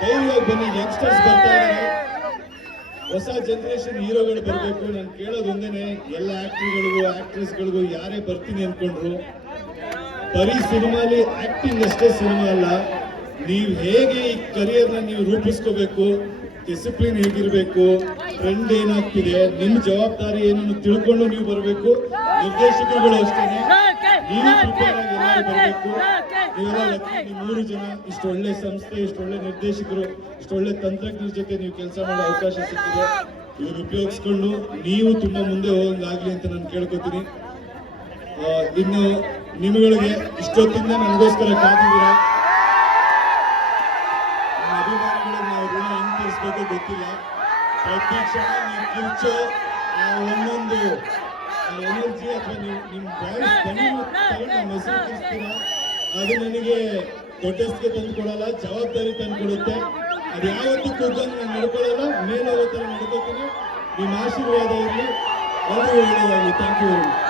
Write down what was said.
ಧೈರ್ಯವಾಗಿ ಬನ್ನಿ. ಯಂಗ್ಸ್ಟರ್ಸ್ ಬರ್ತಾ ಇದ್ದಾರೆ, ಹೊಸ ಜನರೇಷನ್ ಹೀರೋಗಳು ಬರಬೇಕು. ನಾನು ಕೇಳೋದು ಒಂದೇನೆ, ಎಲ್ಲ ಆಕ್ಟರ್ಗಳಿಗೂ ಆಕ್ಟ್ರೆಸ್ಗಳಿಗೂ ಯಾರೇ ಬರ್ತೀನಿ ಅನ್ಕೊಂಡ್ರು, ಬರೀ ಸಿನಿಮಾಲಿ ಆಕ್ಟಿಂಗ್ ಅಷ್ಟೇ ಸಿನಿಮಾ ಅಲ್ಲ. ನೀವು ಹೇಗೆ ಈ ಕರಿಯರ್ನ ನೀವು ರೂಪಿಸ್ಕೋಬೇಕು, ಡಿಸಿಪ್ಲಿನ್ ಹೇಗಿರ್ಬೇಕು, ಟ್ರೆಂಡ್ ಏನಾಗ್ತಿದೆ, ನಿಮ್ಮ ಜವಾಬ್ದಾರಿ ಏನನ್ನು ತಿಳ್ಕೊಂಡು ನೀವು ಬರಬೇಕು. ನಿರ್ದೇಶಕರುಗಳು ಅಷ್ಟೇನೆ, ನೀವು ಪ್ರಿಪೇರ್ ಆಗಿ ಎಲ್ಲರೂ ಬರಬೇಕು. ನೀವೆಲ್ಲ 3 ಜನ, ಇಷ್ಟು ಒಳ್ಳೆ ಸಂಸ್ಥೆ, ಇಷ್ಟು ಒಳ್ಳೆ ನಿರ್ದೇಶಕರು, ಇಷ್ಟು ಒಳ್ಳೆ ತಂತ್ರಜ್ಞರ ಜೊತೆ ನೀವು ಕೆಲಸ ಮಾಡೋ ಅವಕಾಶ ಸಿಕ್ಕಿದೆ. ಇವ್ರು ಉಪಯೋಗಿಸ್ಕೊಂಡು ನೀವು ತುಂಬಾ ಮುಂದೆ ಹೋಗಂಗಾಗ್ಲಿ ಅಂತ ನಾನು ಕೇಳ್ಕೊತೀನಿ. ಇನ್ನು ನಿಮ್ಗಳಿಗೆ ಇಷ್ಟೊತ್ತಿಂದ ನನಗೋಸ್ಕರ ಕಾದಿದ್ದೀರಾ. ಅಭಿಮಾನಿಗಳಿಗೆ ನಾವು ಋಣ ಹೆಂಗ್ ತೀರಿಸ್ಬೇಕು ಗೊತ್ತಿಲ್ಲ. ಪ್ರತಿ ಕ್ಷಣ ನೀವು ಕಿರ್ಚೋ ಒಂದೊಂದು ಎನರ್ಜಿ ಅಥವಾ ನಿಮ್ಮ ವಾಯ್ಸ್ ತಗೊಂಡು ಮೆಸೇಜ್ ತಿಳಿಸ್ತೀರಾ, ಅದು ನನಗೆ ದೊಡ್ಡಸ್ಗೆ ತಂದು ಕೊಡಲ್ಲ, ಜವಾಬ್ದಾರಿ ತಂದು ಕೊಡುತ್ತೆ. ಅದು ಯಾವತ್ತೂ ಕುಗ್ಗಂಗೆ ನಾನು ನಡ್ಕೊಳ್ಳಲ್ಲ, ಮೇಲೆ ಹೋಗೋ ಥರ ನಡ್ಕೋತೀನಿ. ನಿಮ್ಮ ಆಶೀರ್ವಾದ ಇರಲಿ, ಅದು ಒಳ್ಳೆಯದಾಗಲಿ. Thank you very much.